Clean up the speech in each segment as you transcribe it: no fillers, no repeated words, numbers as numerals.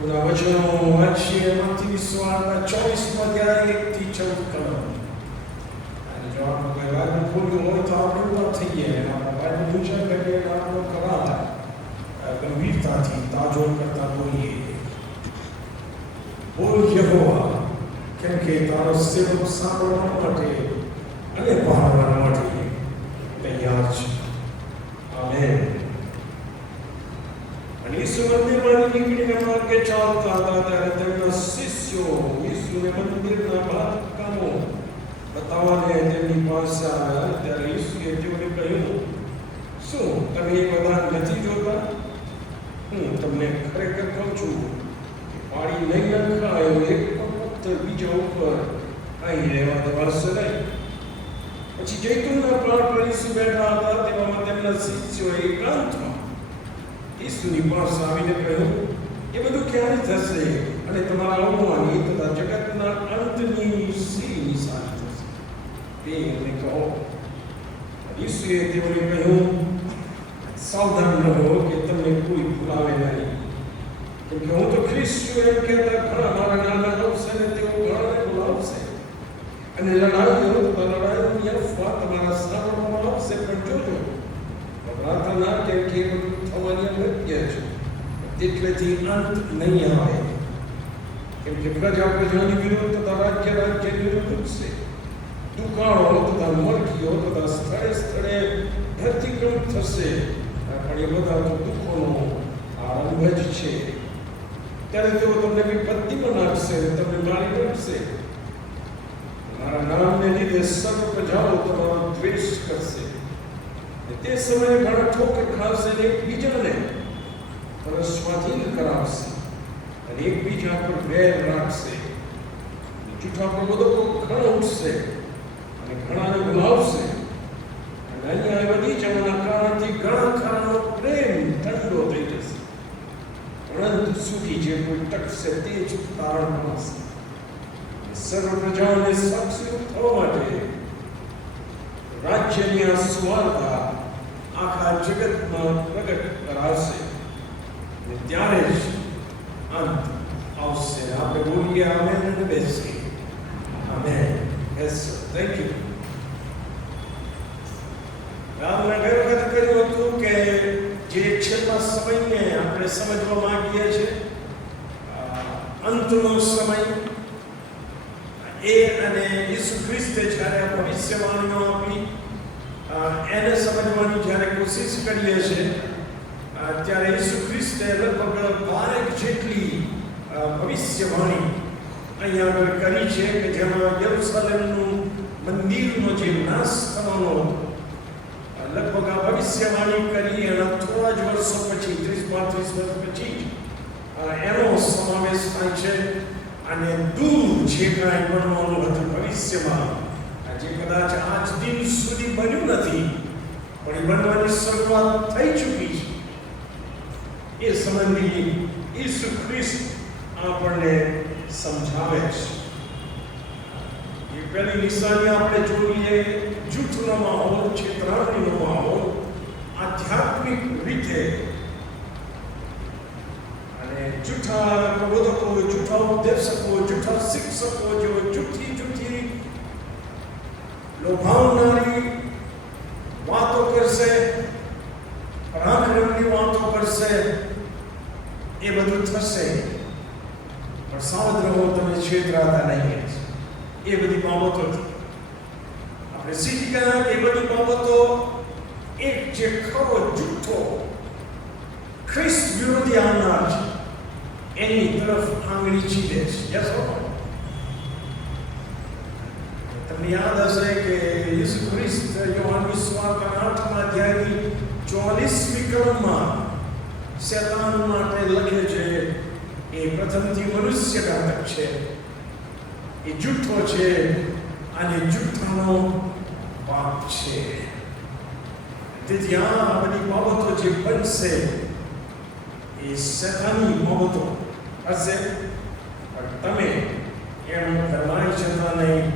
બધા વચનો વાંચીએ એમાંથી સ્વાર્થના 24 અધ્યાય 1 થી 14 કલમ. અને જો આપણે કોઈ બાઇબલ ખોલ્યું હોય તો આપણે ઉભા થઈએ અને આપણે બાઇબલ પૂછ્યા કરીએ અને આપણો કરાર ગંભીરતાથી તાજો કરતા બોલીએ. બોલ યહોવા, કેમ કે તારો સેવક સાંભળવા માટે અને પહાડવા માટે તૈયાર છે. આમેન. અને ઈસુ મંદિરમાંથી નીકળીને માર્ગે ચાલતા હતા ત્યારે તેમના શિષ્યો ઈસુને મંદિરના બાંધકામો બતાવવાને તેમની પાસે આવ્યા. ત્યારે ઈસુએ તેઓને કહ્યું, શું તમે એ બધા નથી જોતા? હું તમને ખરેખર કહું છું કે પાણી નહીં નખાય એક પથ્થર બીજા ઉપર અહીં રહેવા દેવાશે નહીં. પછી જૈતુનના પ્રાણ પર ઈસુ બેઠા હતા. તેવામાં તેમના શિષ્યોએ એકાંતમાં ઈસુની પાસે આવીને કહ્યું, એ બધું ક્યારે થશે અને તમારા આવવાની તથા જગતના અંતની શી નિશાની થશે તે અમને કહો. ઈસુએ તેઓને કહ્યું, સાવધાન રહો કે તમને કોઈ ભૂલાવે નહીં, કેમ કે હું તો ખ્રિસ્ત છું એમ કહેતા ઘણા મારા નામે આવશે અને તેઓ ઘણાને બોલાવશે અને લડાઈઓ તથા લડાઈઓની અફવા તમારા સાંભળવામાં આવશે. પણ જોજો, ગભરાતા ના, કેમ કે એ બધું થવાની અગત્ય છે, એટલેથી અંત નહીં આવે. કેમ કે પ્રજા પ્રજાની વિરુદ્ધ તથા રાજ્ય રાજ્યની વિરુદ્ધ ઉઠશે. દુકાળો તથા મરઘીઓ તથા સ્થળે સ્થળે ધરતીકંપ થશે. પણ એ બધા તો દુઃખોનો આરંભ જ છે. ત્યારે તેઓ તમને વિપત્તિમાં નાખશે, તમને મારી નાખશે. મારા નામને લીધે સર્વ પ્રજાઓ તમારો દ્વેષ કરશે. તે સમયે ઘણા ઠોકર ખાશે અને એકબીજાને પરસ્વાધીન કરાવશે અને એકબીજા પર વેર રાખશે. જૂઠા પ્રબોધકો ઘણા ઉઠશે અને ઘણાને ભૂલાવશે. અને અન્યાય વધી જવાના કારણથી ઘણા ખરાનો પ્રેમ ઠંડો થઈ જશે. પરંતુ સુધી જે કોઈ ટકશે તે જ તાળ પામશે. સર્વ પ્રજાઓને સાક્ષીરૂપ થવા માટે રાજ્યની આ સુવાર્તા આખા જગતમાં પ્રગટ કરાશે અને ત્યારે જ અંત આવશે. આપણે બોલીએ આમેન અને બેસીએ. આમેન. Yes, thank you. આપણે ગઈ વખત કહ્યું હતું કે જે છેલ્લા સમયને આપણે સમજવા માંગીએ છીએ, અંતનો સમય, એ અને ઈસુ ખ્રિસ્તે જ્યારે ભવિષ્યવાણીઓ આપી એને સમજવાની જ્યારે કોશિશ કરીએ છીએ, ત્યારે ઈસુ ખ્રિસ્તે લગભગ 12 જેટલી ભવિષ્યવાણી અહીંયા આગળ કરી છે કે જેમાં યરુશલેમનું મંદિરનો જે નાશ થવાનો લગભગ આ ભવિષ્યવાણી કરી એના થોડા જ વર્ષો પછી, 30-35 વર્ષ પછી એનો સમાવેશ થાય છે. અને દૂર જે કાંઈ બનવાનું હતું ભવિષ્યમાં, જે કદાચ આજ દિન સુધી બન્યું નથી પણ એ બનવાની શરૂઆત થઈ ચૂકી છે, એ સંબંધી ઈસુ ખ્રિસ્ત આપણને સમજાવે છે. એ પહેલી નિશાની આપણે જોઈએ, જૂથનો માહોલ, છેતરાણીનો માહોલ, આધ્યાત્મિક રીતે. અને જૂઠા પ્રબોધકો, જૂઠા ઉપદેશકો, જૂઠા શિક્ષકો, જો જૂઠી લોભાવનારી વાતો કરશે, પરાક્રમની વાતો કરશે, એ બધું થશે. પણ સાવધ રહો, તમે છેતરાતા નહીં. એ બધી બાબતોથી આપણે શીખી ગયા કે એ બધી બાબતો એક જે ખરો જૂઠો ખ્રિસ્ત વિરોધી આવનાર છે એની તરફ આંગળી ચીંધે છે. યસ, તમને યાદ હશે કે ઈસુ ખ્રિસ્ત યોહાનની સુવાર્તાના 8મા અધ્યાયની 44મી કલમમાં શૈતાન માટે લખે છે એ પ્રથમથી મનુષ્યઘાતક છે, એ જૂઠો છે અને જૂઠાનો પાપ છે. તેથી આ બધી બાબતો જે બનશે એ શૈતાની બાબતો હશે. પણ તમે એમ દબાઈ જતા નહીં,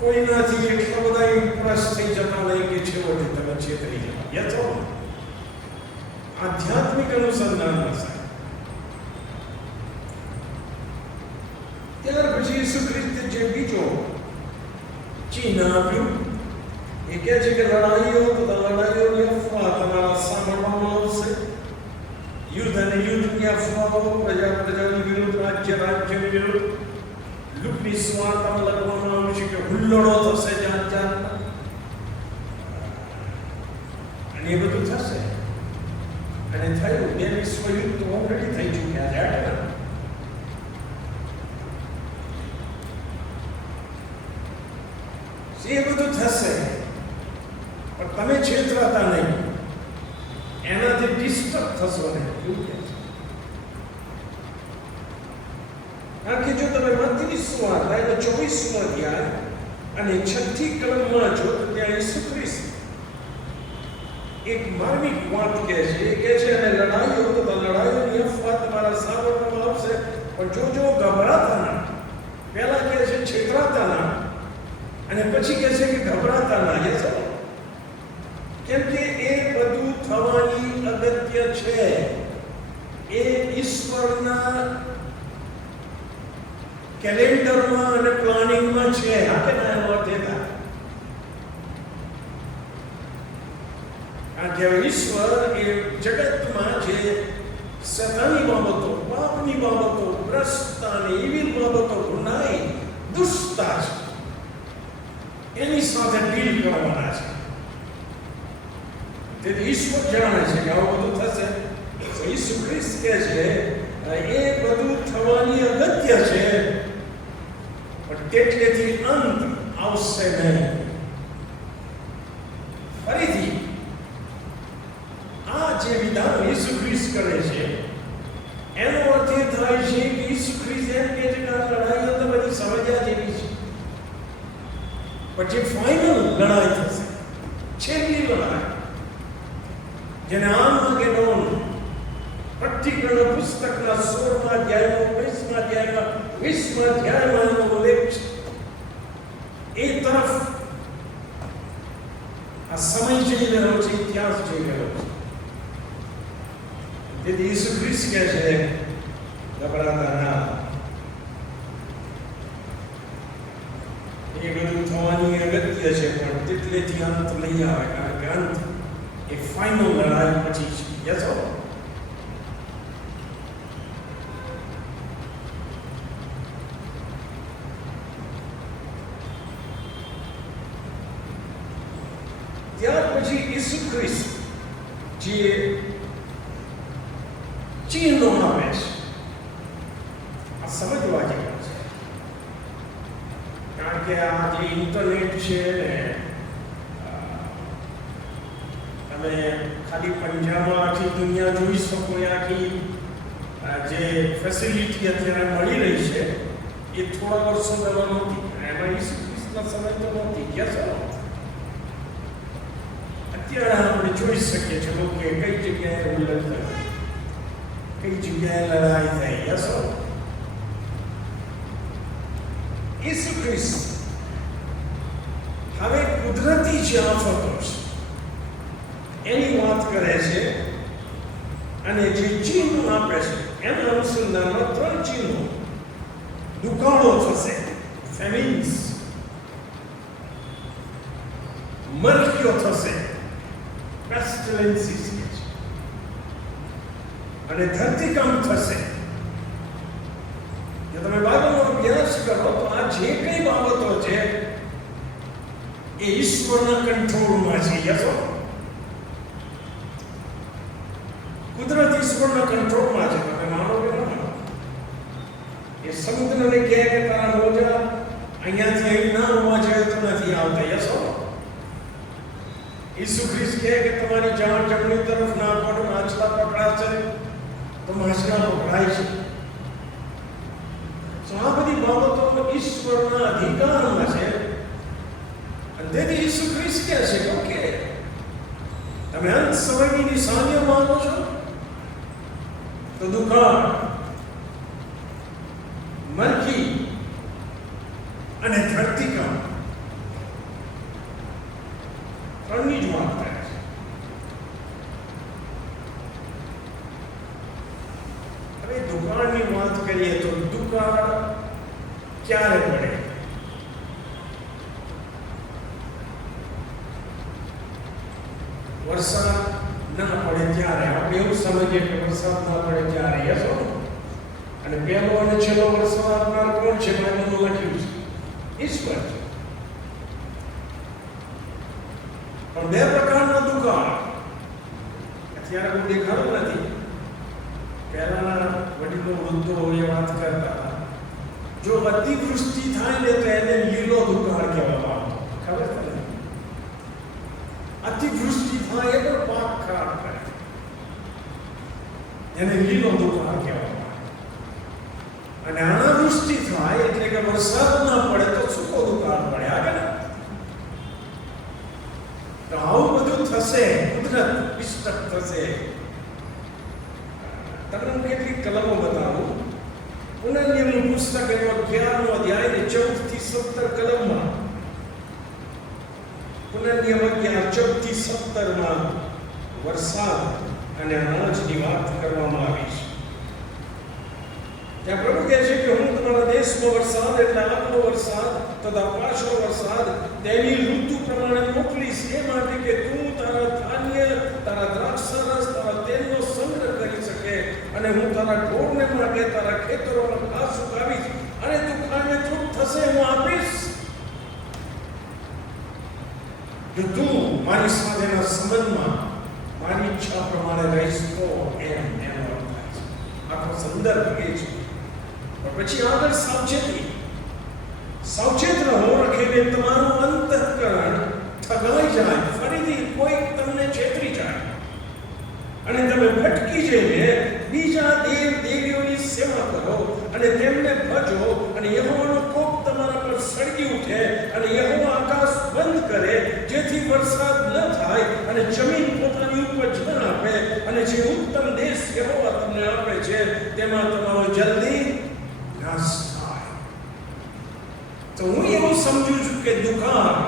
કોઈનાથી એટલા બધા ઇમ્પ્રેસ થઈ જતા નહીં કે છેવટે તમે છેતરી જતા. યથો આધ્યાત્મિક અનુસંધાન હશે. જે બીજો ચિહ્ન આપ્યું એ કહે છે કે લડાઈઓ તથા લડાઈઓની અફવા તમારા સાંભળવામાં આવશે. યુદ્ધ અને યુદ્ધની અફવાઓ, પ્રજા પ્રજાની વિરુદ્ધ, રાજ્ય રાજ્યની વિરુદ્ધ, લૂંટની સ્વાર્થમાં લખવામાં આવ્યું છે કે હુલ્લડો થશે જાત જાતના, અને એ બધું થશે. અને થયું. બે વિશ્વયુદ્ધ તો ઓલરેડી થઈ ચૂક્યા છે. એ બધું થશે, પણ તમે છેતરાતા નહીં, એનાથી ડિસ્ટર્બ થશો નહીં. કારણ કે જો તમે મત્તીની સુવાર્ત એનો 24મો અધ્યાય અને 6ઠી કલમમાં જો તો ત્યાં ઈસુ ખ્રિસ્ત એક માર્મિક વાત કહે છે અને લડાઈઓ તથા લડાઈઓની અફવા તમારા સાંભળવામાં આવશે, પણ જો ગભરાતા ના. પહેલા કહે છે છેતરાતા ના, અને પછી કહે છે કે ગભરાતા ના. કેમ કે એ બધું થવાની અગત્ય છે. એ ઈશ્વરના કેલેન્ડરમાં અને પ્લાનિંગમાં છે. આ કે ના એનો અર્થ થાય. કારણ કે ઈશ્વર એ જગતમાં જે સતાની બાબતો, પાપની બાબતો, ભ્રષ્ટતા અને ઈવિલ બાબતો, ગુનાઈ, દુષ્ટતા છે, એની સાથે ડીલ કરવાના છે. તેથી ઈશ્વર જાણે છે કે આવું બધું થશે. ઈસુ ખ્રિસ્ત કહે છે એ બધું થવાની અગત્ય છે, પણ તેટલેથી અંત આવશે નહીં. ફરીથી આ જે વિધાન ઈસુ ખ્રિસ્ત કરે છે એનો અર્થ એ થાય છે કે ઈસુ ખ્રિસ્ત એમ કહે છે કે આ લડાઈઓ તો બધી સમજ્યા જેવી છે, પણ જે ફાઇનલ લડાઈ થશે, છેલ્લી લડાઈ, જેને આર્મગેડોન પ્રતિકરણ પુસ્તકના 16મા અધ્યાયમાં, 19મા અધ્યાયમાં, 20મા અધ્યાયમાં એનો ઉલ્લેખ છે, એ તરફ આ સમય જઈ રહ્યો છે, ઇતિહાસ જઈ રહ્યો છે. તેથી ઈસુ ખ્રિસ્ત કહે છે ગભરાતા ના. એ બધું થવાની અગત્ય છે, પણ તેટલેથી અંત નહીં આવે. કારણ કે અંત એ ફાઇનલ લડાઈ પછી છે. યસ ઓર ત્યાર પછી ઈસુ ખ્રિસ્ત જે ચિહ્નો આપે છે, આ સમજવા જેવું છે. કારણ કે આ જે ઇન્ટરનેટ છે ને, તમે ખાલી પંજાબમાં આખી દુનિયા જોઈ શકો. આખી જે ફેસિલિટી અત્યારે મળી રહી છે એ થોડા વર્ષો પહેલા નહોતી. એમાં ઈસુ ખ્રિસ્તના સમય તો નહોતી. ક્યાં અત્યારે આપણે જોઈ શકીએ છીએ લોકો કે કઈ જગ્યાએ હુલ્લડ થાય, કઈ જગ્યાએ લડાઈ થાય. યસ ઈસુ ખ્રિસ્ત હવે કુદરતી જે આફતો છે એની વાત કરે છે, અને જે ચિહ્નો આપે છે એના અનુસંધાનમાં 3 ચિહ્નો. દુકાળો થશે, ફેમિન્સ, મરકીઓ થશે, પેસ્ટિલેન્સીસ, અને ધરતીકંપ થશે. જો તમે બાઇબલનો અભ્યાસ કરો તો આ જે કઈ બાબતો છે એ ઈશ્વરના કંટ્રોલમાં છે. યસો કુદરત ઈશ્વરના કંટ્રોલમાં છે. તમે માનો કે ના માનો? એ સમુદ્રને કહે કે તારા મોજા અહીંયાથી અહીં ના હોવા જોઈએ તો નથી આવતા. યસો ઈસુ ખ્રિસ્ત કહે કે તમારી જાણ જમણી તરફ નાખો તો માછલા પકડાશે, તો માછલા પકડાય છે. આ બધી બાબતો ઈશ્વરના અધિકારમાં છે. અને તેથી ઈસુ ખ્રિસ્ત કહે છે કે ઓકે, તમે અંત સમયની નિશાનીઓ માનો છો તો દુકાળ, મરકી અને ધરતીકંપ ત્રણની જ વાત થાય છે. હવે દુકાળની વાત કરીએ તો દુકાળ ક્યારે પડે? વરસાદ ના પડે ત્યારે આપણે એવું સમજીએ કે વરસાદ ના પડે ત્યારે યસ અને પહેલો અને છેલ્લો વરસાદ આપનાર કોણ છે? બાઇબલમાં લખ્યું છે ઈશ્વર છે. પણ બે પ્રકારના દુકાળ અત્યારે કોઈ દેખાડું નથી. પહેલાના વડીલો વૃદ્ધો એ વાત કરતા હતા, જો અતિવૃષ્ટિ થાય ને તો એને લીલો દુકાળ કહેવામાં આવતો. ખબર છે ને? અતિવૃષ્ટિ થાય એ પણ પાક ખરાબ કરે, એને લીલો દુકાળ કહેવામાં આવે. અને અનાવૃષ્ટિ થાય એટલે કે વરસાદ ના પડે તો સૂકો દુકાળ પડે. આગળ તો આવું બધું થશે, કુદરત વિસ્તૃત થશે. તમને હું કેટલીક કલમો બતાવું. પુનર્નિયમનું પુસ્તક એનો 11મો અધ્યાય 14 થી 17 કલમમાં, પુનર્નિયમ 11 14 થી 17 માં વરસાદ અને અનાજની વાત કરવામાં આવી છે. ત્યાં પ્રભુ કહે છે કે હું તમારા દેશમાં વરસાદ એટલે આગલો વરસાદ તથા પાછો વરસાદ તેની ઋતુ પ્રમાણે મોકલીશ, એ માટે કે તું તારા ધાન્ય, તારા દ્રાક્ષરસ, તારા તેલનો સંગ્રહ કરી શકે, અને હું તારા ઢોરને માટે તારા ખેતરોમાં ઘાસ ઉગાવીશ, અને તું ખાઈને તૃપ્ત થશે, હું આપીશ. જો તું મારી સાથેના સંબંધમાં મારી ઈચ્છા પ્રમાણે રહીશ તો એનો અર્થ થાય છે. આખો સંદર્ભ એ છે. પછી આગળ સાવચેત રહો, રખેને તમારું અંતઃકરણ ઠગાઈ જાય, ફરીથી કોઈ તમને છેતરી જાય, અને તમે ભટકી જઈને બીજા દેવ દેવીઓની સેવા કરો અને તેમને ભજો, અને યહોવાનો કોપ તમારા પર સળગી ઉઠે, અને યહોવા આકાશ બંધ કરે જેથી વરસાદ ન થાય, અને જમીન પોતાની ઉપજ ન આપે, અને જે ઉત્તમ દેશ યહોવા તમને આપે છે તેમાં તમારો જલ્દી નાશ થાય. તો હું એવું સમજુ છું કે દુકાળ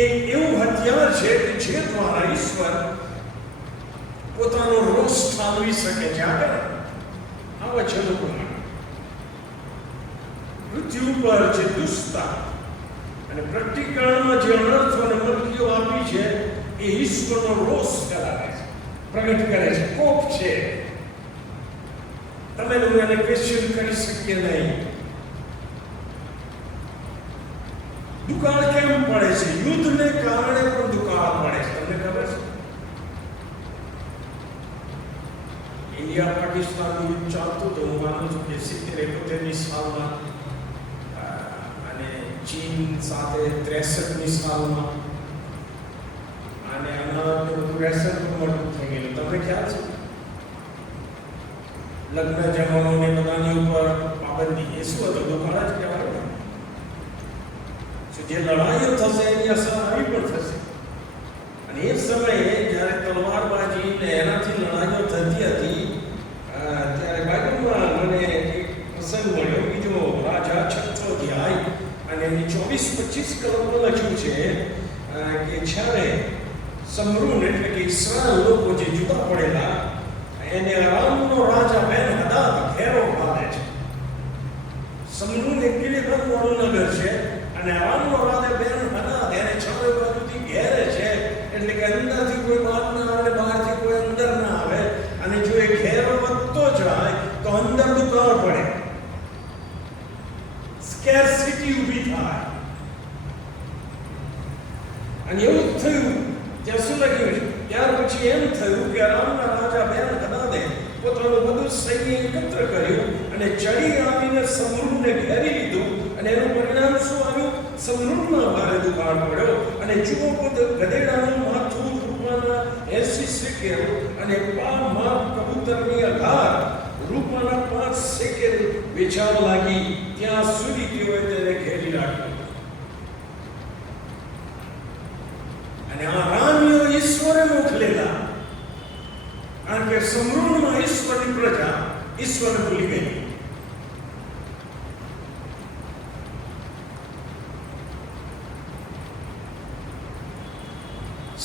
એક એવું હથિયાર છે કે જે દ્વારા ઈશ્વર પોતાનો રોષ ઠાલવી શકે છે. આગળ આવા છે લોકોમાં પૃથ્વી ઉપર જે દુષ્ટતા અને પ્રતિકાળમાં જે અનર્થો અને મલકીઓ આપી છે એ ઈશ્વરનો રોષ કરાવે છે, પ્રગટ કરે છે, કોપ છે. તમે લોકો એને ક્વેશ્ચન કરી શકીએ નહીં. દુકાળ કેમ પડે છે? યુદ્ધને કારણે પણ દુકાળ પડે છે. તમને ખબર છે? ઇન્ડિયા પાકિસ્તાનનું યુદ્ધ ચાલતું હતું. હું માનું છું કે 70-71ની સાલમાં, અને ચીન સાથે 63ની સાલમાં, અને અનાજનું બધું રેશન મળતું થઈ ગયેલું. તમને ખ્યાલ છે? લગ્ન જમાવોને બધાની ઉપર પાબંદી. એ શું હતું? દુકાળ જ કહેવાય. જે લડાઈઓ થશે એની અસર આવી પણ થશે. અને એ સમયે જ્યારે તલવારબાજી ને એનાથી લડાઈઓ થતી હતી, ત્યારે બાઇબલમાં મને એક પ્રસંગ મળ્યો. બીજો રાજા 6 અધ્યાય અને એની 24-25 કલમમાં લખ્યું છે કે જ્યારે સમરૂન એટલે કે ઇસ્રાએલ લોકો જે જુદા પડેલા, એને અરામનો રાજા બેન હદાદ ઘેરો બાંધે છે. સમરૂન એક કિલ્લેબંધ નગર છે, અને અરામનો રાજા બેન હદાદ એને ચારે બાજુથી ઘેરે છે, એટલે કે અંદરથી કોઈ બહાર ના આવે, બહારથી કોઈ અંદર ના આવે. અને જો એ ઘેરો વધતો જાય તો અંદર દુકાળ પડે, સ્કેર્સિટી ઊભી થાય. અને એવું થયું. ત્યાં શું લખ્યું છે? ત્યાર પછી એમ થયું કે અરામના રાજા બેન હદાદે પોતાનું બધું સૈન્ય એકત્ર કર્યું અને ચડી આવીને સમરૂનને ઘેરી લીધું. અને એનું પરિણામ શું આવ્યું? સમરૂનમાં ભારે દુકાળ પડ્યો. અને જુઓ, ગધેડાનું માથું રૂપાના 80 શેકેલ અને માં કબૂતરની 18 રૂપાના 5 શેકેલ વેચાવા લાગી. ત્યાં સુધી તેઓએ તેને ઘેરી રાખ્યો. અને આ રામીઓ ઈશ્વરે મોકલેલા, કારણ કે સમરૂનમાં ઈશ્વરની પ્રજા ઈશ્વરને ભૂલી ગઈ.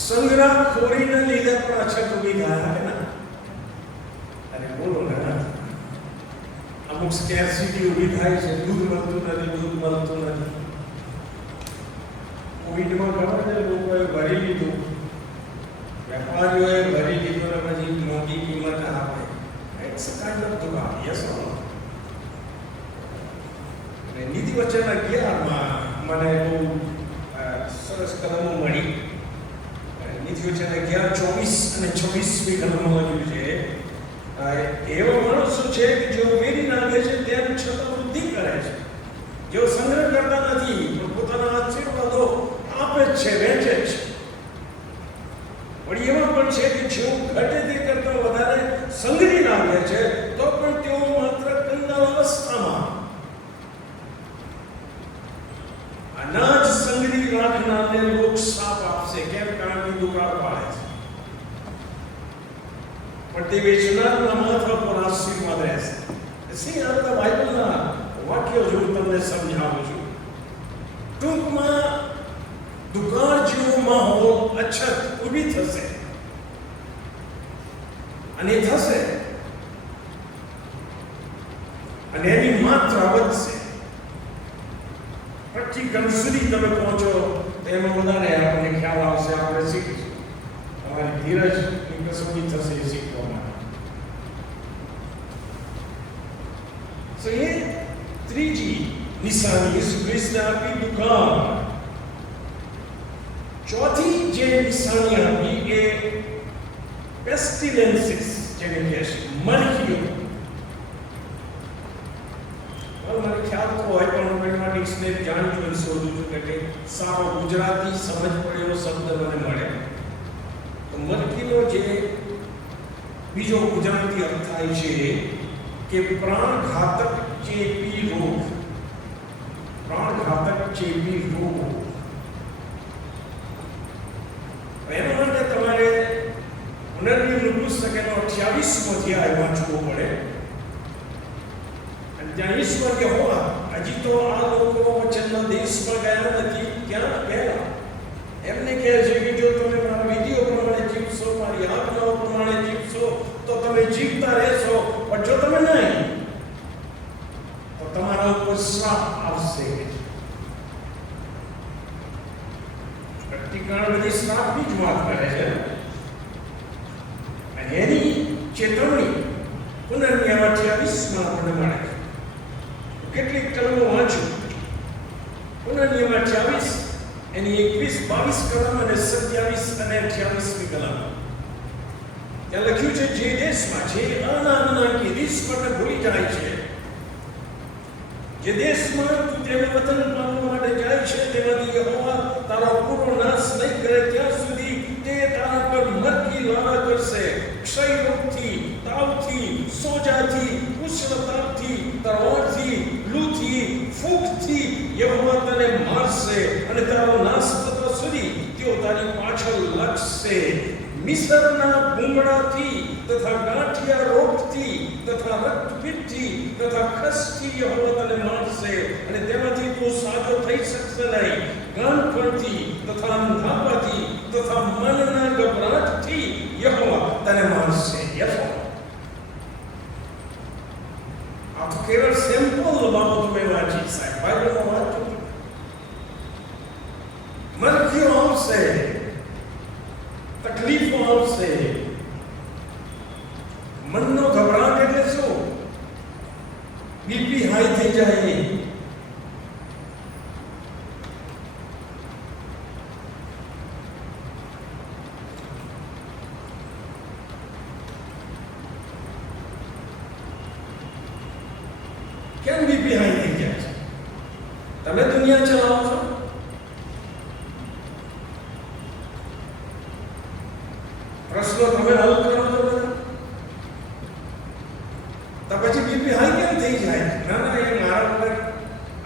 સંગ્રહખોરીને લીધે પણ અછત ઊભી થાય ને. અરે બોલો ને, અમુક સ્કેર્સિટી ઊભી થાય છે. દૂધ મળતું નથી. કોવિડમાં ખબર છે, લોકોએ ભરી લીધું વેપારીઓએ ભરી લીધો ને પછી મોટી કિંમત આપે. ઇટ્સ અ કાઇન્ડ ઓફ દુકાન. યસ ઓર નો? નીતિ વચન 11માં મને બહુ સરસ કલમો મળી. નીતિ વચન 11, 24 અને 26મી કલમમાં લખ્યું છે, એવા માણસો છે કે જેઓ વેરી નાખે છે તેમ છતાં વૃદ્ધિ કરે છે, જેઓ સંગ્રહ કરતા નથી પણ પોતાના આશીર્વાદો આપે જ છે, વહેંચે જ છે. પણ એવા પણ છે કે જેઓ ઘટે તે કરતા વધારે સંગ્રહી નાખે છે તો પણ તેઓ માત્ર કંગાલ અવસ્થામાં અનાજ સંગ્રહી રાખનારને લોક સાપ આપશે. કેમ? કારણ કે દુકાળ પાડે છે. પણ તે વેચનારના માથા પર આશીર્વાદ રહેશે. સી આ બધા બાઇબલના વાક્યો જો હું તમને સમજાવું છું. ટૂંકમાં દુકાળ જેવો માહોલ, અછત ઊભી થશે અને થશે અને એની માત્રા વધશે. પછી ગણ સુધી તમે પહોંચો તો એમાં વધારે આપણને ખ્યાલ આવશે, આપણે શીખીશું. તમારી ધીરજની કસોટી થશે એ શીખવા માટે. તો એ ત્રીજી નિશાની ઈસુ ખ્રિસ્તને આપી દુકાળ. ચોથી જે નિશાની આપી એ પેસ્ટિલેન્સિસ, જેને કહે છે મરકીઓ. મને ખ્યાલ તો હોય પણ હું એમાં ડિક્શનરી જાણી જોઈને શોધું છું કે સારો ગુજરાતી સમજ પડે એવો શબ્દ મને મળે. તો મરકીનો જે બીજો ગુજરાતી અર્થ થાય છે કે પ્રાણઘાતક ચેપી રોગ. પ્રાણઘાતક ચેપી રોગ. એના માટે તમારે પુનર્નિર્માણ પુસ્તકનો 28મો અધ્યાય વાંચવો પડે. અને ત્યાં ઈશ્વર કે હોવા હજી તો આ લોકો વચનના દેશમાં ગયા નથી. ક્યાં ગયા? એમને કહે છે કે જો તમે મારા વિધિઓ પ્રમાણે જીવશો, મારી આજ્ઞાઓ પ્રમાણે જીવશો તો તમે જીવતા રહેશો, પણ જો તમે નહીં તો તમારા ઉપર શ્રાપ આવશે. પ્રતિકાળ બધી શ્રાપની જ વાત કરે છે અને એની ચેતવણી પુનર્નિર્માણ 28માં આપણને મળે છે. કેટલીક કલમો વાંચું. પુનર્નિર્માણ 28 એની 21, 22 કલમ અને 27 અને 28મી કલમ. ત્યાં લખ્યું છે, જે દેશમાં જે અનામના દેશ પર ભૂલી જાય છે, જે દેશમાં તું તેને વતન પામવા માટે જાય છે તેમાંથી યહોવા તારો પૂરો નાશ નહીં કરે ત્યાં સુધી તે તારા પર મરકી લાવા કરશે. ક્ષય રોગથી, તાવથી, સોજાથી, ઉષ્ણતાપથી, તરવારથી, લૂથી, ફૂગથી યહોવા તને મારશે અને તારો નાશ થતા સુધી તેઓ તારી પાછળ લાગશે. મિસરના ભૂંગળાથી તથા ગાંઠિયા રોગથી તથા રક્તપિત્તથી તથા ખસથી યહોવા તને મારશે અને તેમાંથી તું સાજો થઈ શકશે નહીં. ગાંઠપણથી તથા અંધાપાથી તથા મનના ગભરાટથી યહોવા તને મારશે. યહોવા આ તો કેવળ સિમ્પલ બાબતો મેં વાંચી સાહેબ, બાઇબલમાં વાંચું. મરકીઓ આવશે, તકલીફો આવશે. મનનો ગભરાટ એટલે શું? બીપી હાઈ થઈ જાય. કેમ બીપી હાઈ થઈ જાય છે? તમે દુનિયા ચલાવો છો. પ્રશ્નો તમે હલ કરો છો બધા. તો પછી બીપી હાઈ કેમ થઈ જાય? ના ના, એ મારા વગર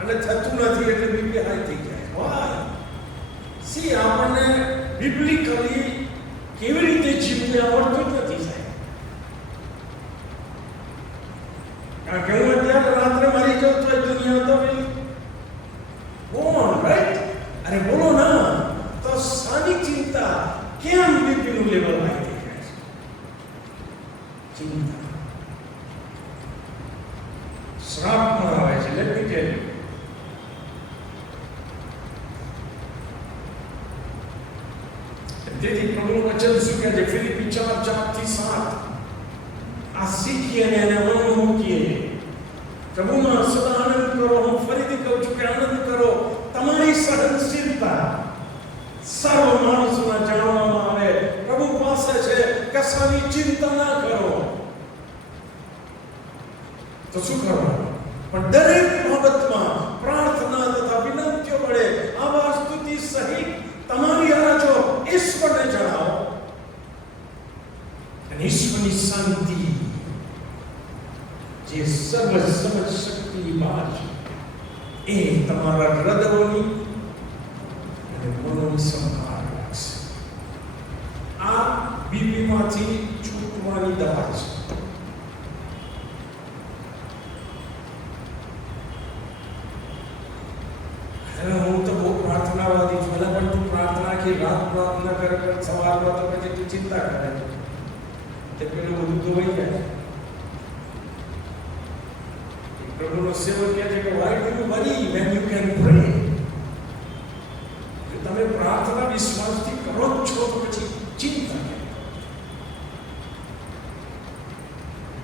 અને થતું નથી એટલે બીપી હાઈ થઈ જાય. વાહ! સી આપણને બિબ્લિકલી કેવી રીતે જીવવું આવડતું નથી સાહેબ. કારણ કે હું અત્યારે રાત્રે મારી જાઉં તો દુનિયા તો કોણ રાઈટ? અરે બોલો ના. તો સાની ચિંતા કેમ બીપી નું લેવલ હાઈ થઈ જાય છે? ચિંતા શ્રાપમાં આવે છે. Let me tell you. તેથી પ્રભુનું વચન શું કહે છે? ફિલિપી 4:4-7 આ શીખીએ અને એને અમલમાં મૂકીએ. પ્રભુમાં સદા આનંદ કરો. હું ફરીથી કહું છું કે આનંદ કરો. તમારી સહનશીલતા સર્વ માણસોના જાણવામાં આવે. પ્રભુ પાસે છે, કશાની ચિંતા ના કરો. તો શું કરવાનું? પણ દરેક બાબતમાં પ્રાર્થના તથા વિનંતીઓ વડે આભાર સ્તુતિ સહિત તમારી અરજો ઈશ્વરને જણાવો. અને ઈશ્વરની શાંતિ જે સર્વ સમજ શક્તિની બહાર છે, એ તમારા હૃદયોની અને મનોની સંભાળ રાખશે. આ બીપીમાંથી છૂટવાની દવા છે. હું તો બહુ પ્રાર્થનાવાદી છું. મને પણ તું પ્રાર્થના કે રાત પ્રાર્થના કરે, પણ સવારમાં તો પછી તું ચિંતા કરે તે પેલું બધું તો વહી જાય. પ્રભુનો સેવક કહે છે કે why do you worry when you can pray? તમે પ્રાર્થના વિશ્વાસથી કરો છો તો પછી ચિંતા કેમ?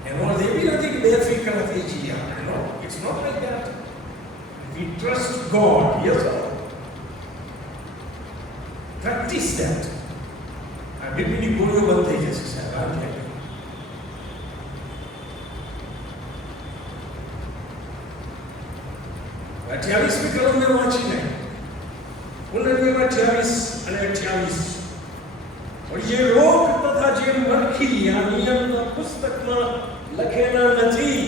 એનો અર્થ એવી નથી કે બેફિકર થઈ જઈએ આપણે. No, it's not like that. We trust God. Yes, Lord. Practice that. આ બીબીની ગોળીઓ બંધ થઈ જશે સાહેબ. આ છે 28મી કલમને વાંચીને ઉલ્લેખમાં 28 અને 28 और ये रोग तथा જે મરખી આ નિયમના પુસ્તકમાં લખેલા નથી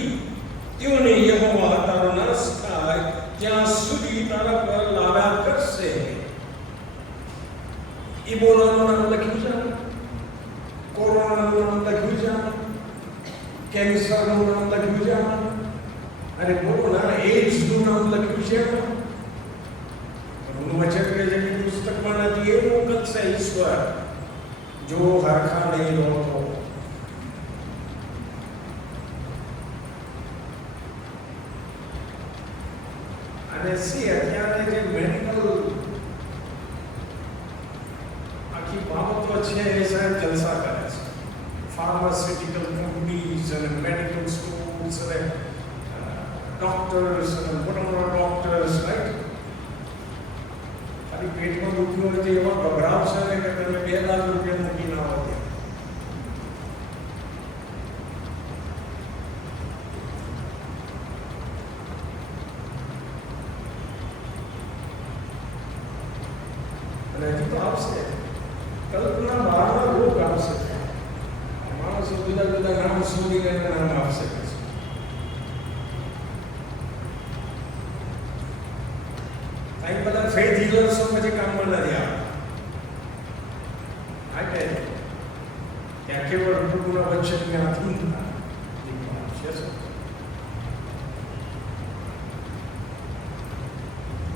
તેઓને યહોવા તારો નાશ થાય ત્યાં સુધી તારા પર લાવ્યા કરશે. ઇબોલાનું નામ લખ્યું છે, કોરોનાનું નામ લખ્યું છે, કેન્સરનું નામ લખ્યું છે, અરે કોરોના એઇડ્સનું નામ લખ્યું છે. પ્રભુનું વચન કહે છે કે પુસ્તકમાં નથી. એવું કરશે ઈશ્વર જો હરખા નહીં રહો તો. અને અત્યારે જે મેડિકલ આખી બાબતો છે એ સાહેબ જલસા કરે છે. ફાર્માસ્યુટિકલ કંપનીઝ અને મેડિકલ સ્કૂલ્સ અને ડોક્ટર્સ અને મોટા મોટા ડોક્ટર્સ, રાઈટ? ખાલી પેટમાં દુખ્યું હોય તો એવા ગભરાવશે ને કે તમે 2 લાખ રૂપિયા મૂકી ના હોય. અને હજુ તો આવશે. કલ્પના બહારના રોગ આવશે. માણસો જુદા જુદા નામ શોધીને નામ આપશે. કઈ બધા ફેથ હીલર્સો પછી કામમાં નથી આવતા. આ કહે ત્યાં કેવળ પ્રભુના વચનને આધીનતા છે.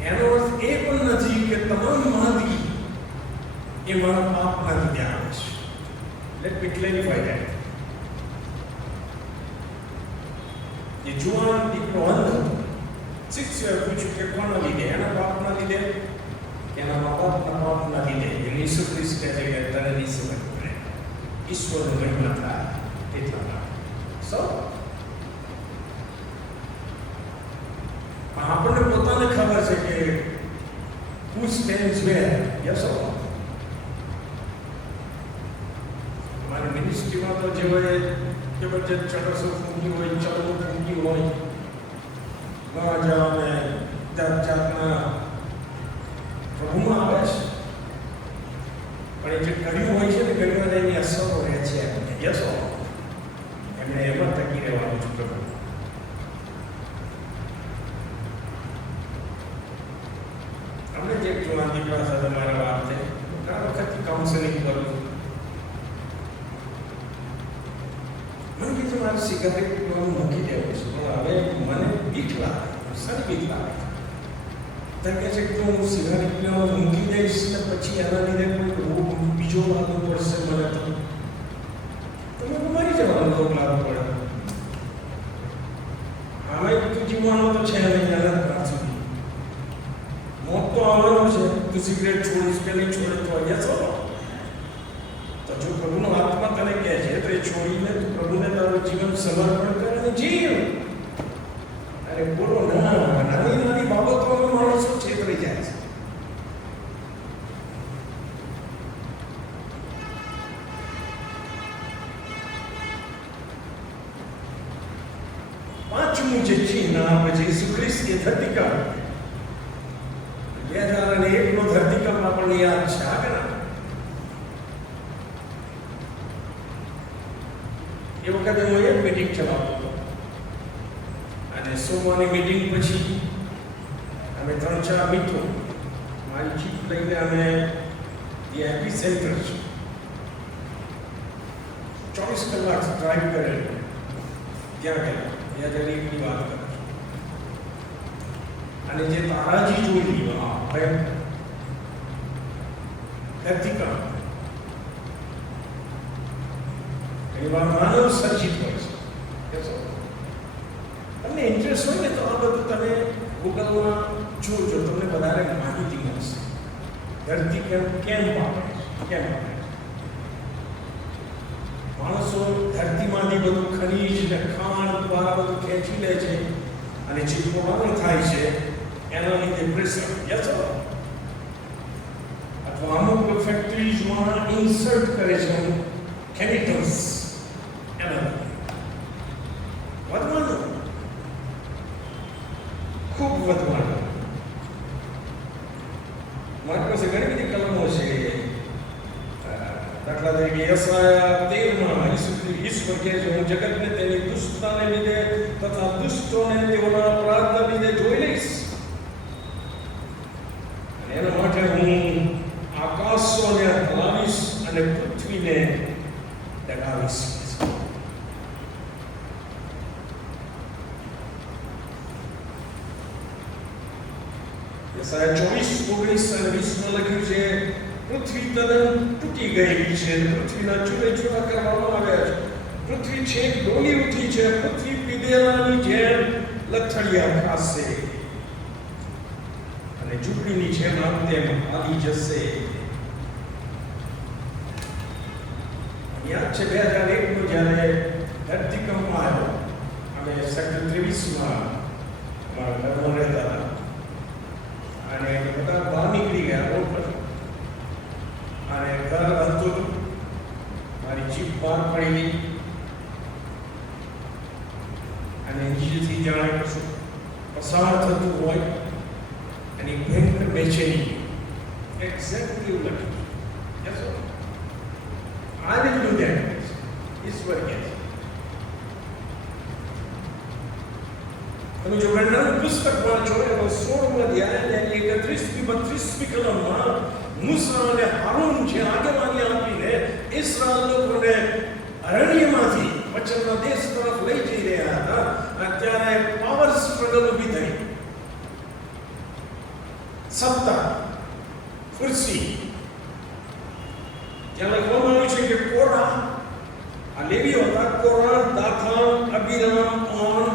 એનો અર્થ એ પણ નથી કે તમામ માંદગી એ મારા પાપના લીધે આવે છે. Let me clarify that. એ જુવાન દીકરો અંધ શિક્ષકે પૂછ્યું કે કોના લીધે? એના બાપના લીધે, એના મા બાપના બાપના લીધે. ઈસુ ખ્રિસ્ત કહે છે કે તને નહીં સમજ પડે, ઈશ્વરનો મહિમા થાય એટલા માટે. પણ આપણને પોતાને ખબર છે કે who stands where. Yes or no? અમારી મિનિસ્ટ્રીમાં તો જે હોય જબરજસ્ત ચડસો ફૂંકી હોય, ચડવો ફૂંકી હોય, જાઓને જાત જાતના પ્રભુમાં આવે છે. પણ એ જે કર્યું હોય છે ને, ઘણી વાર એની અસરો રહે છે. યસો એમને એમાં ટકી રહેવાનું છે. પ્રભુ આપણે જે જુવાન દીકરા સાથે મારા વાત છે, ઘણા વખતથી કાઉન્સેલિંગ કરું છું. મને કીધું મારે સિગારેટ મૂકી દેવું છે, પણ હવે મને બીક લાગે, સારી બીક લાગે. ત્યાં કહે છે કે હું સિગારેટ પીવાનું મૂકી દઈશ ને પછી એના લીધે કોઈ રોગ બીજો લાગુ પડશે મને, તો મને મરી જવાનો રોગ લાગુ પડે. હવે તું જીવવાનો તો છે નહીં, અનંત કાળ સુધી મોત તો આવવાનો છે. તું સિગરેટ છોડીશ કે નહીં છોડે તો અહીંયા છો. જીવન સમર્પણ કરે અને જીવ. અરે બોલો ના, નાની નાની બાબતોમાં માણસો છેતરી જાય છે. પાંચમું જે ચિહ્ન આપે છે ઈસુ ખ્રિસ્તીએ ધરતીકંપ. 2001 ધરતીકંપ આપણને યાદ છે. આગળ એ વખતે હું એક મીટિંગ ચલાવતો હતો અને સોમવારની મીટિંગ પછી અમે 3-4 મિત્રો મારી જીપ લઈને અમે જે એપી સેન્ટર છે 24 કલાક ડ્રાઈવ કરેલું ત્યાં ગયા. 2001ની વાત કરું છું. અને જે તારાજી જોઈ ભયંકર ધરતીકંપ એવા માનવ સર્જિત હોય છે. તમને ઇન્ટરેસ્ટ હોય ને તો આ બધું તમે ગૂગલમાં જોજો, તમને વધારે માહિતી મળશે. ધરતીકંપ કેમ વાપરે છે, કેમ વાપરે છે. માણસો ધરતીમાંથી બધું ખનીજ ને ખાણ દ્વારા બધું ખેંચી લે છે અને જે પ્રવાહ થાય છે એના લીધે પ્રેશર અથવા અમુક ફેક્ટરીઝમાં ઇન્સર્ટ કરે છે કેમિકલ્સ. વધવાનું ખૂબ વધવાનું. મારી પાસે ઘણી બધી કલમો છે. દાખલા તરીકે યશાયા 13માં ઈશ્વર કહે છે, હું જગતને તેની દુષ્ટતાને લીધે તથા દુષ્ટોને તેઓના અપરાધના લીધે જોઈ લઈશ. અને એના માટે હું આકાશોને હલાવીશ અને પૃથ્વીને ડગાવીશ. યશાયા 24:19 અને 20માં લખ્યું છે, પૃથ્વી તદ્દન તૂટી ગયેલી છે, પૃથ્વીના ચૂલે ચૂલા કરવામાં આવ્યા છે, પૃથ્વી છેક ડોલી ઉઠી છે, પૃથ્વી પીધેલાની જેમ લથડિયા ખાશે અને ઝૂંપડીની જેમ આમ તેમ હાલી જશે. યાદ છે 2001 જ્યારે ધરતીકંપ આવ્યો અમે સેક્ટર 23માં અમારા ઘરમાં રહેતા હતા અને બધા બહાર નીકળી ગયા રોડ પર અને ઘર હતું. મારી જીપ બહાર પડી અને નીચેથી જાણે કશું પસાર થતું હોય એની ભયંકર બેચેની. એક્ઝેક્ટલી એવું લખ્યું. I will do that. ઈશ્વર કહે છે. તમે જો ગણનાનું પુસ્તક વાંચો એનો 16મો અધ્યાય અને 31-32 કલમમાં મૂસા અને હારૂન જે આગેવાની આપીને ઇસ્રાએલ લોકોને અરણ્યમાંથી વચનના દેશ તરફ લઈ જઈ રહ્યા હતા, અત્યારે પાવર સ્ટ્રગલ ઊભી થઈ. સત્તા, ખુરશી. ત્યાં લખવામાં આવ્યું છે કે કોરા, આ લેવીઓ હતા, કોરા, દાથાન, અબીરામ, ઓન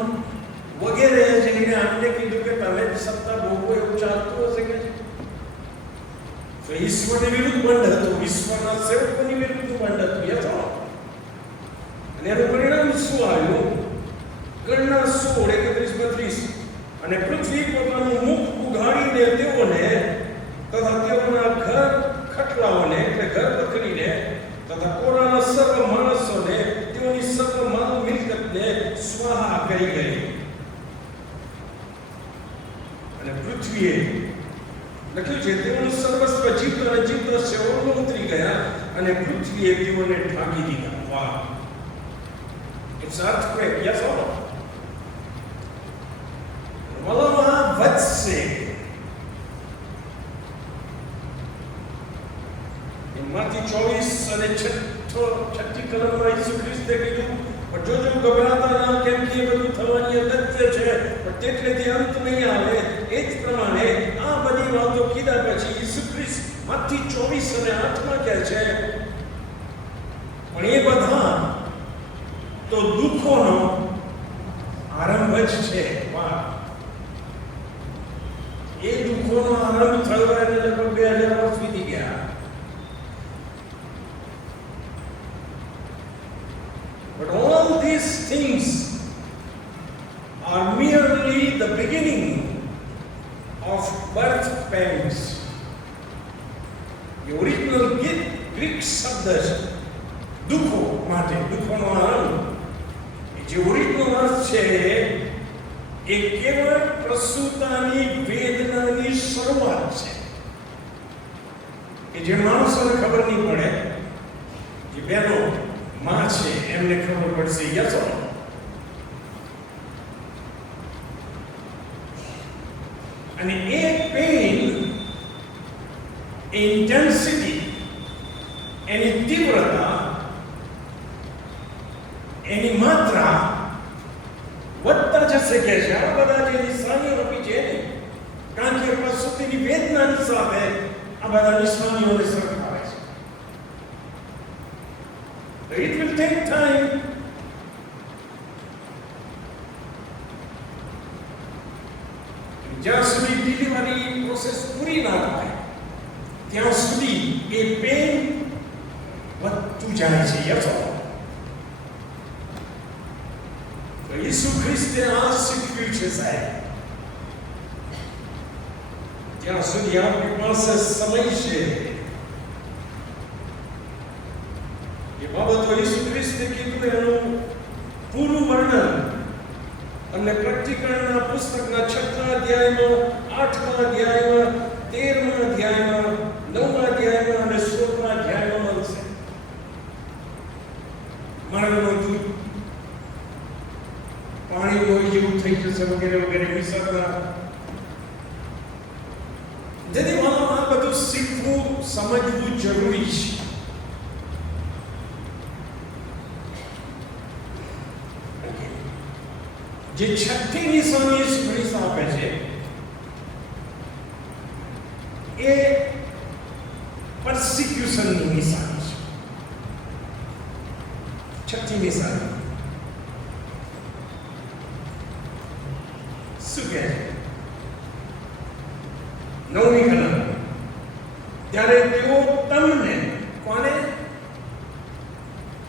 વગેરે જઈને આમને કીધું કે તમે સત્તા ભોગવો એવું ચાલતું હશે કે તો ઈશ્વરની વિરુદ્ધ બંધ હતું, ઈશ્વરના સેવકોની વિરુદ્ધ બંધ હતું. અને એનું પરિણામ શું આવ્યું? ગણના 16:31-32 અને પૃથ્વી પોતાનું મુખ ઉઘાડીને તેઓને તથા તેઓના ઘર ખટલાઓને એટલે ઘર પકડીને તથા કોરાના સર્વ માણસોને તેઓની સર્વ માલ મિલકતને સ્વાહા કરી ગઈ. અને પૃથ્વીએ લખ્યું છે તેઓનું સર્વસ્વ જીવત અને જીવત સેવકો ઉતરી ગયા અને પૃથ્વીએ તેઓને ઢાંકી દીધા. વાહ! It's earthquake. Yes or no? વલમાં વધશે. એમાંથી 24 અને 6 કલમમાં ઈસુ ખ્રિસ્તે કીધું, પણ જોજો ગભરાતા ના, કેમ કે એ બધું થવાની અગત્ય છે, પણ તેટલેથી અંત નહીં આવે. એ જ પ્રમાણે આ બધી વાતો કીધા પછી ઈસુ ખ્રિસ્ત માંથી 24 અને 8માં કહે છે, પણ એ બધા તો દુઃખોનો આરંભ જ છે. વાહ! એ દુઃખોનો આરંભ થયો એટલે લગભગ 2000 વર્ષ વીતી ગયા. But all this things are merely the beginning of birth pangs. The original Greek શબ્દ છે દુઃખો માટે, દુઃખોનો આરંભ. જે ઓરિજિનલ અર્થ છે એ કેવળ પ્રસૂતાની વેદનાની શરૂઆત છે કે જે માણસોને ખબર નહીં પડે, જે બહેનો માં છે એમને ખબર પડશે. યસ ઓર નો? અને એ પેઇન, ઇન્ટેન્સિટી, એની તીવ્રતા, એની માત્રા વધતા જશે કે છે. આ બધા જે નિશાનીઓ આપી છે ને, કારણ કે પ્રસૂતિની વેદનાની સાથે આ બધા નિશાનીઓને સરખાવે છે. It will take time. જ્યાં સુધી ડિલિવરી પ્રોસેસ પૂરી ના થાય ત્યાં સુધી એ પેન વધતું જાય છે. યસ ઓર નો? તો ઈસુ ખ્રિસ્તે આ શીખવ્યું છે સાહેબ. જ્યાં સુધી આપણી પાસે સમય છે એ બાબતો ઈસુ ખ્રિસ્તે કીધું એનું પૂરું વર્ણન અને પ્રેક્ટિકલના પુસ્તકના 6મા અધ્યાયમાં, 8મા અધ્યાયમાં, 13મા અધ્યાયમાં, 9મા અધ્યાયમાં અને 16મા અધ્યાયમાં મળશે. મરણનું દૂત પાણી લોહી જેવું થઈ જશે વગેરે વગેરે વિચારતા. જેથી આ બધું શીખવું, સમજવું જરૂરી છે. જે છઠ્ઠી નિશાની ઈસુ ખ્રિસ્ત આપે છે એ પરસિક્યુશનની નિશાની છે. છઠ્ઠી નિશાની શું કહે છે? 9મી કલમ. ત્યારે તેઓ તમને, કોને?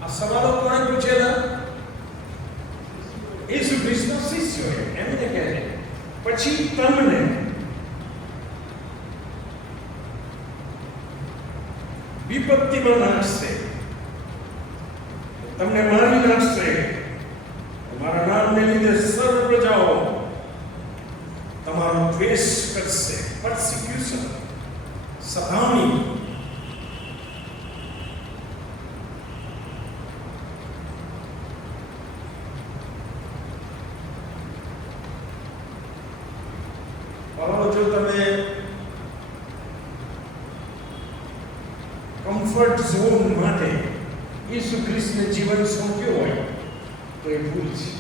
આ સવાલો કોણે પૂછેલા? ઈસુ ખ્રિસ્તના શિષ્યોએ. એમને કહે છે પછી તમને વિપત્તિમાં નાખશે, તમને મારી નાખશે, તમારા નામને લીધે સર્વ પ્રજાઓ તમારો દ્વેષ કરશે. પરસિક્યુશન, સતાવણી. જો તમે કમ્ફર્ટ ઝોન માટે ઈસુ ખ્રિસ્તને જીવન સોંપ્યું હોય તો એ ભૂલ છે.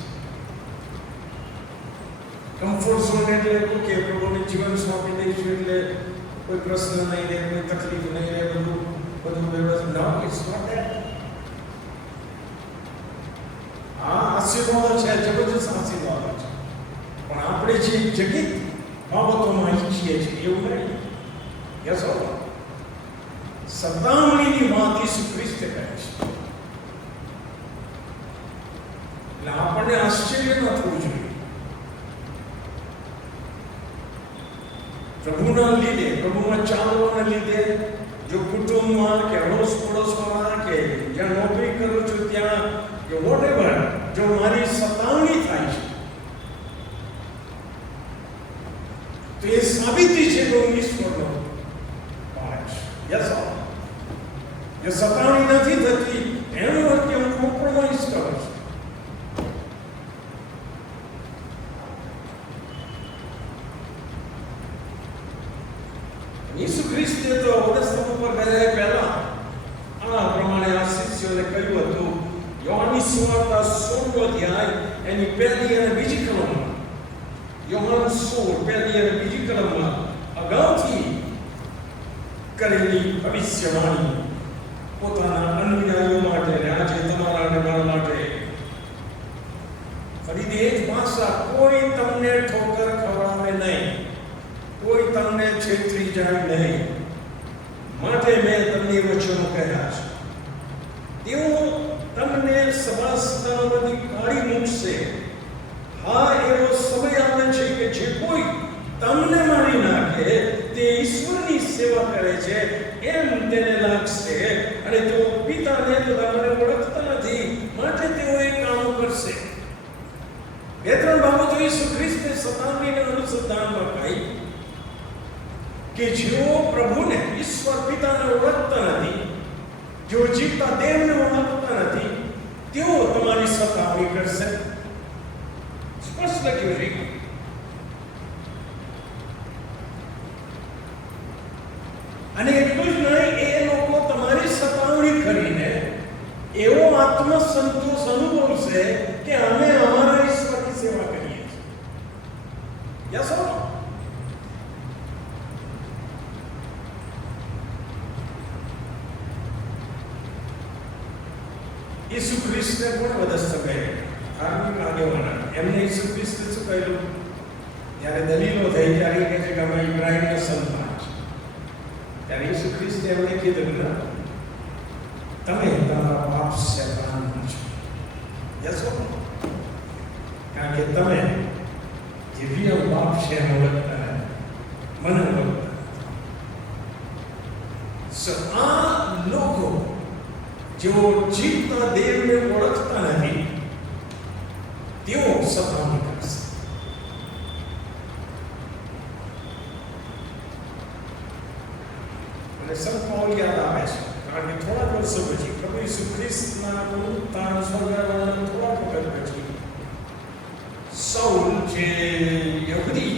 કમ્ફર્ટ ઝોન એટલે કે પ્રભુને જીવન સોંપી દઈશું એટલે કોઈ પ્રશ્ન નહીં રહે, કોઈ તકલીફ નહીં રહે, બધું વ્યવસ્થિત. નો, ઇટ્સ નોટ ધેટ. આ આશીર્વાદ છે, જબરજસ્ત આશીર્વાદ છે, પણ આપણે જે જગત બાબતોમાં ઈચ્છીએ છીએ એવું નહીં. યસ ઓર નો? સતામણીની વાત ઈસુ ખ્રિસ્તે કહે છે. એટલે આપણને આશ્ચર્ય ન થવું જોઈએ. પ્રભુના લીધે, પ્રભુમાં ચાલવાના લીધે, જો કુટુંબમાં કે અડોશ પડોશમાં કે જ્યાં નોકરી કરું છું ત્યાં કે વોટેવર, જો મારી સતામણી થાય છે તો એ સાબિતી છે કે હું ઈશ્વરનો બાળક છું. યસ ઓર નો? જો સતામણી નથી થતી એનો અર્થ કે હું કોમ્પ્રોમાઇઝ કરું છું. ઈસુ ખ્રિસ્તે તો અવસ્થા ઉપર ગયા પહેલા આ પ્રમાણે આ શિષ્યોને કહ્યું હતું. યોહાનની સુવાર્તા 16મો અધ્યાય એની પહેલી અને બીજી કલમમાં, યોહાન 16 પહેલી અને બીજી કલમમાં અગાઉથી કરેલી ભવિષ્યવાણી પોતાના અનુયાયીઓ માટે અને આજે તમારા અને મારા માટે ફરીથી એ જ ભાષા. કોઈ તમને ઠોકર ખવડાવે નહીં, કોઈ તમને છેતરી જાય નહીં, માટે મેં તમને વચનો કહ્યા છે. તેઓ તમને સભા સ્થાનોમાંથી કાઢી મૂકશે. હા, એવો સમય આવે છે કે જે કોઈ તમને મારી નાખે તે ઈશ્વરની સેવા કરે છે એમ તેને લાગશે, અને તેઓ પિતાને તથા મને ઓળખતા નથી, માટે તેઓ એ કામ કરશે. બે ત્રણ બાબતો ઈસુ ખ્રિસ્તે સતાવીને અનુસંધાનમાં કહી કે જેઓ પ્રભુને, ઈશ્વર પિતાને ઓળખતા નથી, જેઓ જીવતા દેવને ઓળખતા નથી, તેઓ તમારી સતાવણી કરશે. સ્પષ્ટ લખ્યું છે. અને એટલું જ નહીં, એ લોકો તમારી સતાવણી કરીને એવો આત્મસંતોષ અનુભવશે કે અમે અમારા ઈશ્વરની સેવા કરીએ છીએ. યસ ઓર નો? ઈસુ ખ્રિસ્તે પણ બધા સમય ધાર્મિક આગેવાના એમને ઈસુ ખ્રિસ્તે શું કહ્યું? જ્યારે દલીલો થઈ ત્યારે કહે છે કે અમે ઇબ્રાહિમના સંતાન છે. ત્યારે ઈસુ ખ્રિસ્તે એમને કીધું ને, તમે તમારા બાપ શેતાનના છો. યસ ઓર નો? કારણ કે તમે જે રિયલ બાપ છે એને ઓળખતા મને ઓળખતા. આ લોકો જેઓ જીવતા દેવને ઓળખતા નથી, તેઓ સતાવણી કરશે. અને સંત પાઉલ યાદ આવે છે, કારણ કે થોડા વર્ષો પછી પ્રભુ ઈસુ ખ્રિસ્તના પુનરુત્થાન સ્વર્ગારોહણ થોડા વખત પછી સાઉલ જે યહૂદી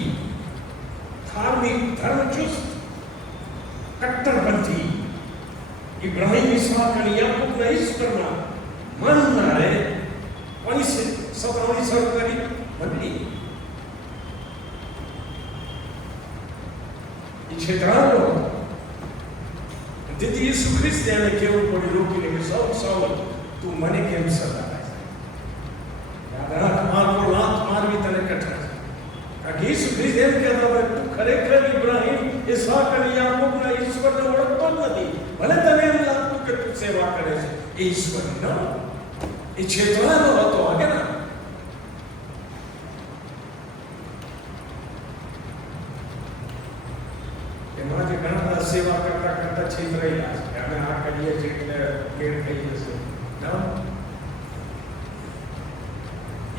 ધાર્મિક ધર્મચુસ્ત કટ્ટરપંથી ઇબ્રાહિમ, ઇસ્હાક અને યાકૂબના ઈશ્વરમાં માનનારે કોની સતાવણી શરૂ કરી? મંડળી. એ છેતરાનો. તેથી ઈસુ ખ્રિસ્તે એને કહેવું પડ્યું રોકીને કે સાઉલ, તું મને કેમ સતાવે છે? યાદ રાખ, મારો લાત મારવી તને કઠણ છે. કારણ કે ઈસુ ખ્રિસ્ત એમ કહેતા હોય, તું ખરેખર ઇબ્રાહિમ, ઇસ્હાક અને યાકૂબના ઈશ્વરને ઓળખતો જ નથી. ભલે તને એમ લાગતું કે તું સેવા કરે છે, એ ઈશ્વર ન, એ છેતરાનો હતો. આગળ એમાં જે ઘણા બધા સેવા કરતા કરતા છેતરાયેલા છે. અમે આ કરીએ છીએ એટલે ફેર થઈ જશે.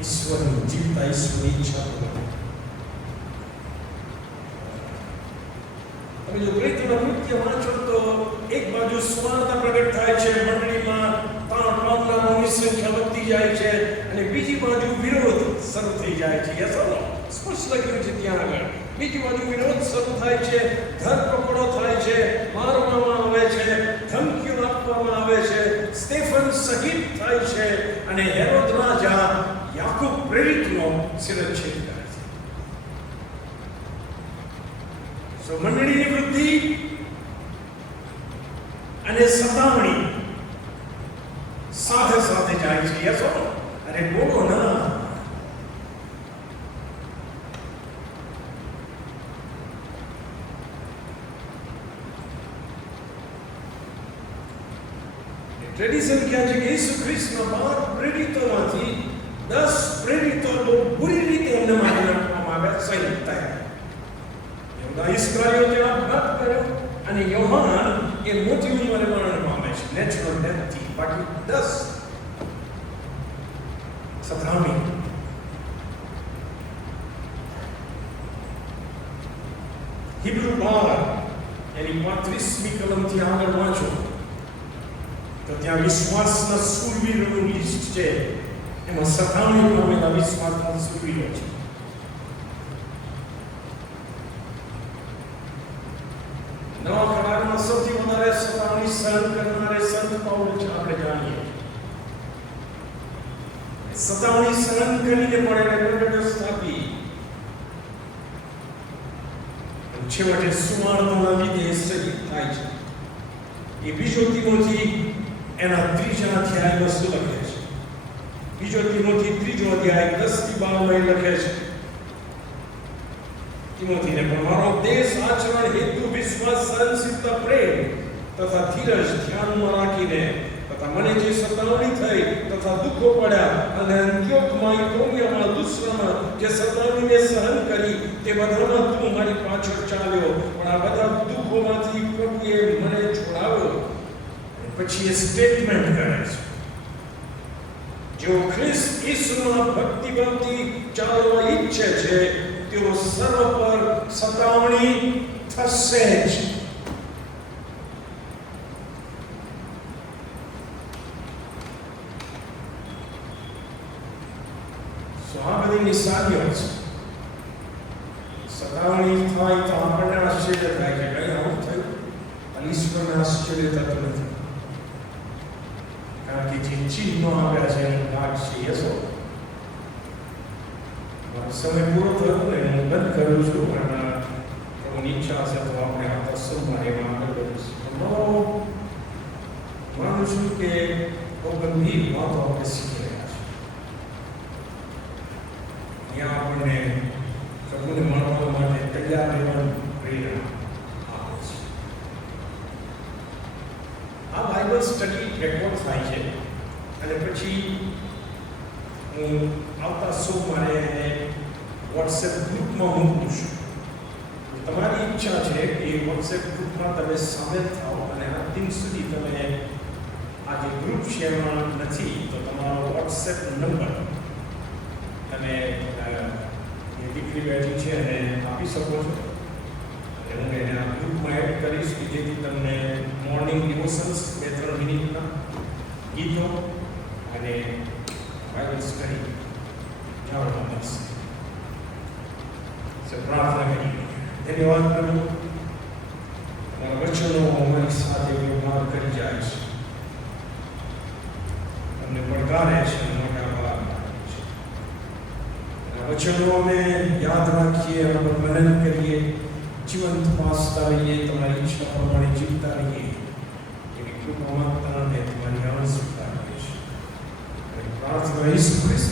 ઈશ્વરની જીવતા ઈશ્વરની ઈચ્છા પૂરી. તમે જો પ્રીતિના નૃત્ય વાંચો તો એક બાજુ સ્વાર્થ પ્રગટ થાય છે, મંડળીમાં તાણ સંખ્યા વધતી જાય છે, અને બીજી બાજુ વિરોધ શરૂ થઈ જાય છે. યસ ઓર નો? સ્પષ્ટ લખ્યું છે ત્યાં આગળ. બીજી બાજુ વિરોધ શરૂ થાય છે, ધરપકડો થાય છે, મારવામાં આવે છે, ધમકીઓ આપવામાં આવે છે, સ્ટેફન શહીદ થાય છે, અને હેરોદ રાજા યાકૂબ પ્રેરિતનો શિરચ્છેદ કરે છે. સો મંડળીની વૃદ્ધિ અને સતાવણી સાથે સાથે જાય છે. યસ ઓર નો? અરે બોલો ના. ટ્રેડિશન કહે છે કે ઈસુ ખ્રિસ્તના 12 પ્રેરિતોમાંથી 10 પ્રેરિતો બહુ બુરી રીતે એમને મારી નાખવામાં આવ્યા. સહી થાય. યહૂદા ઇસ્કારિયોતે આપઘાત કર્યો, અને યોહાન એ મોટી ઉંમરે મરણ પામે છે, નેચરલ ડેથથી. બાકી 10 સતાવણી. હિબ્રુ 12 એની 35મી કલમથી આગળ વાંચો તો ત્યાં વિશ્વાસના શૂરવીરોનું લિસ્ટ છે. એમાં સતાવણી પામેલા વિશ્વાસના શૂરવીરો છે. નવા કરારમાં સૌથી વધારે સતાવણી સહન કરનારે સંત પાઉલ છે. આપણે જાણીએ સતાવણી સહન કરીને પણ એને પ્રગટ સ્થાપી. છેવટે સુવાર્તાના લીધે શહીદ થાય છે. એ બીજો તિમોથી એના 3 અધ્યાય વસ્તુ લખે છે. બીજો તિમોથી 3 અધ્યાય 10-12 લખે છે તિમોથીને, પણ મારો દેશ આચરણ હેતુ વિશ્વાસ સહનશીલતા પ્રેમ તથા ધીરજ ધ્યાનમાં રાખીને તથા મને જે સતાવણી થઈ તથા દુઃખો પડ્યા અને અંત્યોકમાં ઇકોનિયામાં લુસ્ત્રામાં જે સતાવણીને સહન કરી તે બધામાં તું મારી પાછળ ચાલ્યો, પણ આ બધા દુઃખોમાંથી પ્રભુએ મને છોડાવ્યો. પછી એ સ્ટેટમેન્ટ કરે છે, જેઓ ખ્રિસ્ત ઈસુમાં ભક્તિભાવથી ચાલવા ઈચ્છે છે તેઓ સર્વ પર સતાવણી થશે જ. આ બધી નિશાનીઓ છે. સતાવણી થાય તો આપણને આશ્ચર્ય થાય કે કઈ આવું થયું, અને ઈશ્વરને આશ્ચર્ય થતું નથી, કારણ કે જે ચિહ્નો આવ્યા છે એનો ભાગ છે યસો. સમય પૂરો થયો ને હું બંધ કરું છું, પણ પ્રભુની ઈચ્છા છે તો આપણે આ પ્રસંગમાં એમાં આગળ વધીશું. માનું છું કે બહુ ગંભીર વાતો આપણે શીખી રહ્યા છીએ. અહીંયા આપણને પ્રભુને મળવા માટે તૈયાર રહેવાની પ્રેરણા આપે છે. આ બાઇબલ સ્ટડી રેકોર્ડ થાય છે અને પછી હું આવતા સોમવારે વોટ્સએપ ગ્રુપમાં મૂકું છું. તમારી ઈચ્છા છે કે વોટ્સએપ ગ્રુપમાં તમે સામેલ થાઓ અને અંતિમ સુધી તમે આ જે ગ્રુપ છે એમાં નથી તો તમારો વોટ્સએપ નંબર તમે એ દીકરી બેઠી છે અને આપી શકો છો. અને હું એને આ ગ્રુપમાં એડ કરીશ કે જેથી તમને મોર્નિંગ ડિવોશન્સ 2-3 મિનિટના ગીતો અને બાઇબલ સ્ટડી જાણવા મળશે. પ્રાર્થના કરી ધન્યવાદ પ્રભુ, તમારા વચનો અમારી સાથે વ્યવહાર કરી જાય છે, અમને પડકારે છે, મોટા ભાગ છે. વચનો અમે યાદ રાખીએ, મનન કરીએ, જીવંત પાસતા રહીએ, તમારી ઈચ્છા પ્રમાણે જીવતા રહીએ એવી કૃપા માંગતા અને તમારી આવશ્યકતા કરીએ છીએ. પ્રાર્થના ઈસુ ખ્રિસ્ત